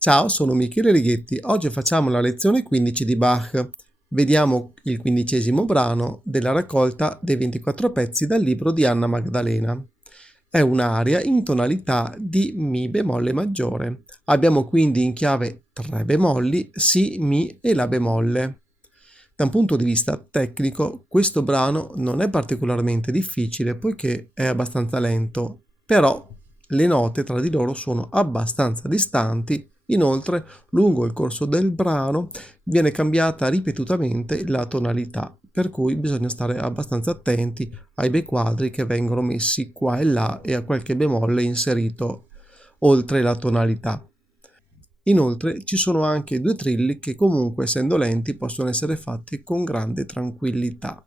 Ciao, sono Michele Righetti. Oggi facciamo la lezione 15 di Bach. Vediamo il 15° brano della raccolta dei 24 pezzi dal libro di Anna Magdalena. È un'aria in tonalità di Mi bemolle maggiore. Abbiamo quindi in chiave 3 bemolli, Si, Mi e La bemolle. Da un punto di vista tecnico, questo brano non è particolarmente difficile poiché è abbastanza lento, però le note tra di loro sono abbastanza distanti. Inoltre, lungo il corso del brano viene cambiata ripetutamente la tonalità, per cui bisogna stare abbastanza attenti ai bei quadri che vengono messi qua e là e a qualche bemolle inserito oltre la tonalità. Inoltre ci sono anche due trilli che comunque, essendo lenti, possono essere fatti con grande tranquillità.